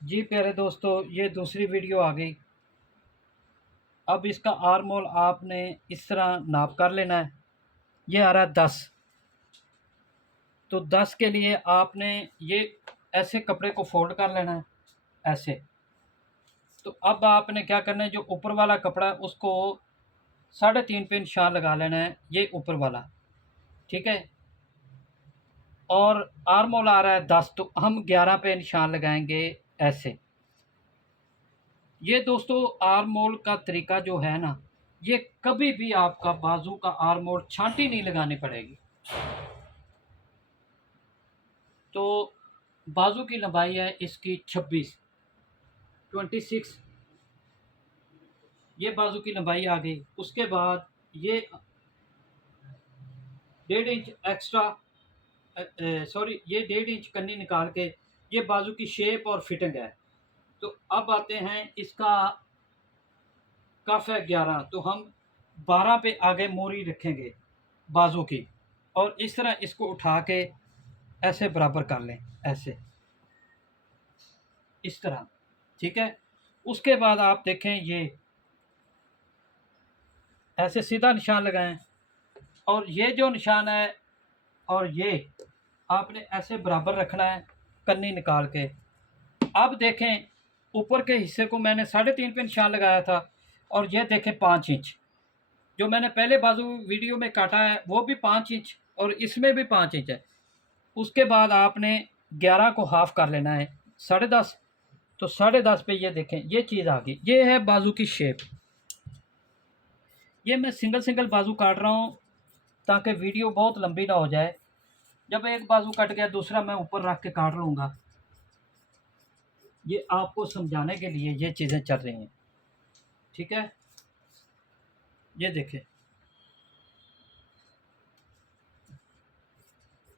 जी प्यारे दोस्तों, ये दूसरी वीडियो आ गई। अब इसका आर्म होल आपने इस तरह नाप कर लेना है। ये आ रहा है 10। तो 10 के लिए आपने ये ऐसे कपड़े को फोल्ड कर लेना है, ऐसे। तो अब आपने क्या करना है, जो ऊपर वाला कपड़ा है उसको 3.5 पे निशान लगा लेना है, ये ऊपर वाला। ठीक है। और आर्म होल आ रहा है 10, तो हम 11 पे निशान लगाएंगे, ऐसे। ये दोस्तों आर्म होल का तरीका जो है ना, ये कभी भी आपका बाजू का आर्म होल छांटी नहीं लगानी पड़ेगी। तो बाजू की लंबाई है इसकी 26। ये बाजू की लंबाई आ गई। उसके बाद ये 1.5 इंच एक्स्ट्रा, सॉरी, ये 1.5 इंच कन्नी निकाल के ये बाजू की शेप और फिटिंग है। तो अब आते हैं इसका कफ है 11, तो हम 12 पे आगे मोरी रखेंगे बाजू की। और इस तरह इसको उठा के ऐसे बराबर कर लें, ऐसे, इस तरह। ठीक है। उसके बाद आप देखें, ये ऐसे सीधा निशान लगाएं, और ये जो निशान है और ये आपने ऐसे बराबर रखना है, कन्नी निकाल के। अब देखें, ऊपर के हिस्से को मैंने 3.5 पे निशान लगाया था, और ये देखें 5 इंच। जो मैंने पहले बाजू वीडियो में काटा है वो भी 5 इंच, और इसमें भी 5 इंच है। उसके बाद आपने 11 को हाफ कर लेना है, 10.5। तो 10.5 पे ये देखें, ये चीज़ आ गई। ये है बाजू की शेप। ये मैं सिंगल सिंगल बाजू काट रहा हूँ ताकि वीडियो बहुत लंबी ना हो जाए। जब एक बाजू कट गया, दूसरा मैं ऊपर रख के काट लूँगा। ये आपको समझाने के लिए ये चीज़ें चल रही हैं। ठीक है। ये देखें।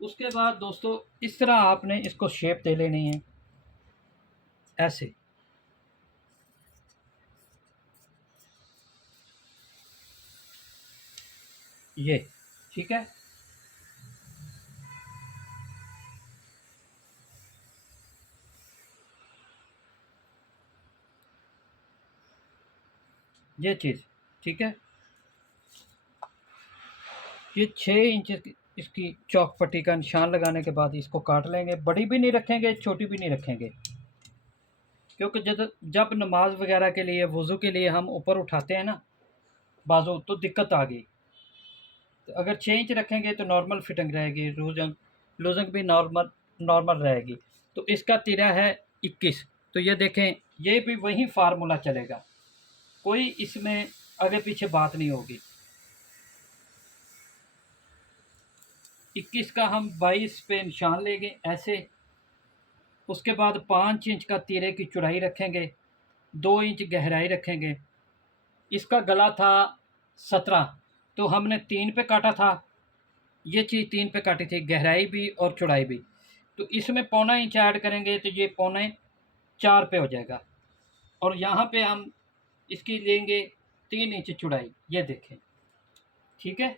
उसके बाद दोस्तों इस तरह आपने इसको शेप दे लेनी है, ऐसे। ये ठीक है। ये चीज़ ठीक है। ये 6 इंच इसकी चौक पट्टी का निशान लगाने के बाद इसको काट लेंगे। बड़ी भी नहीं रखेंगे, छोटी भी नहीं रखेंगे, क्योंकि जब जब नमाज वगैरह के लिए, वज़ू के लिए हम ऊपर उठाते हैं ना बाजू, तो दिक्कत आ गई। तो अगर 6 इंच रखेंगे तो नॉर्मल फिटिंग रहेगी, लूजंग लूजंग भी नॉर्मल नॉर्मल रहेगी। तो इसका तिरा है 21। तो ये देखें, ये भी वही फार्मूला चलेगा, कोई इसमें आगे पीछे बात नहीं होगी। 21 का हम 22 पे निशान लेंगे, ऐसे। उसके बाद 5 इंच का तिरे की चौड़ाई रखेंगे, 2 इंच गहराई रखेंगे। इसका गला था 17, तो हमने 3 पे काटा था। ये चीज़ 3 पे काटी थी, गहराई भी और चौड़ाई भी। तो इसमें 1.25 इंच ऐड करेंगे तो ये 3.25 पे हो जाएगा। और यहाँ पे हम इसकी लेंगे 3 इंच चौड़ाई, ये देखें। ठीक है।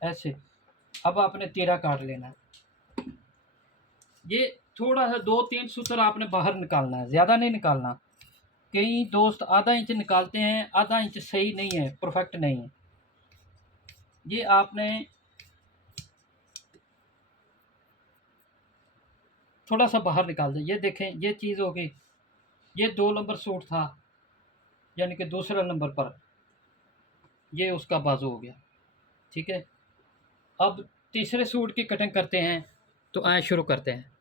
ऐसे। अब आपने तिरा काट लेना है। ये थोड़ा सा 2-3 सूत्र आपने बाहर निकालना है, ज़्यादा नहीं निकालना। कई दोस्त आधा इंच निकालते हैं, आधा इंच सही नहीं है, परफेक्ट नहीं है। ये आपने थोड़ा सा बाहर निकाल दें। ये देखें, ये चीज़ हो गई। ये 2 नंबर सूट था, यानी कि दूसरा नंबर पर ये उसका बाजू हो गया। ठीक है। अब तीसरे सूट की कटिंग करते हैं, तो आए शुरू करते हैं।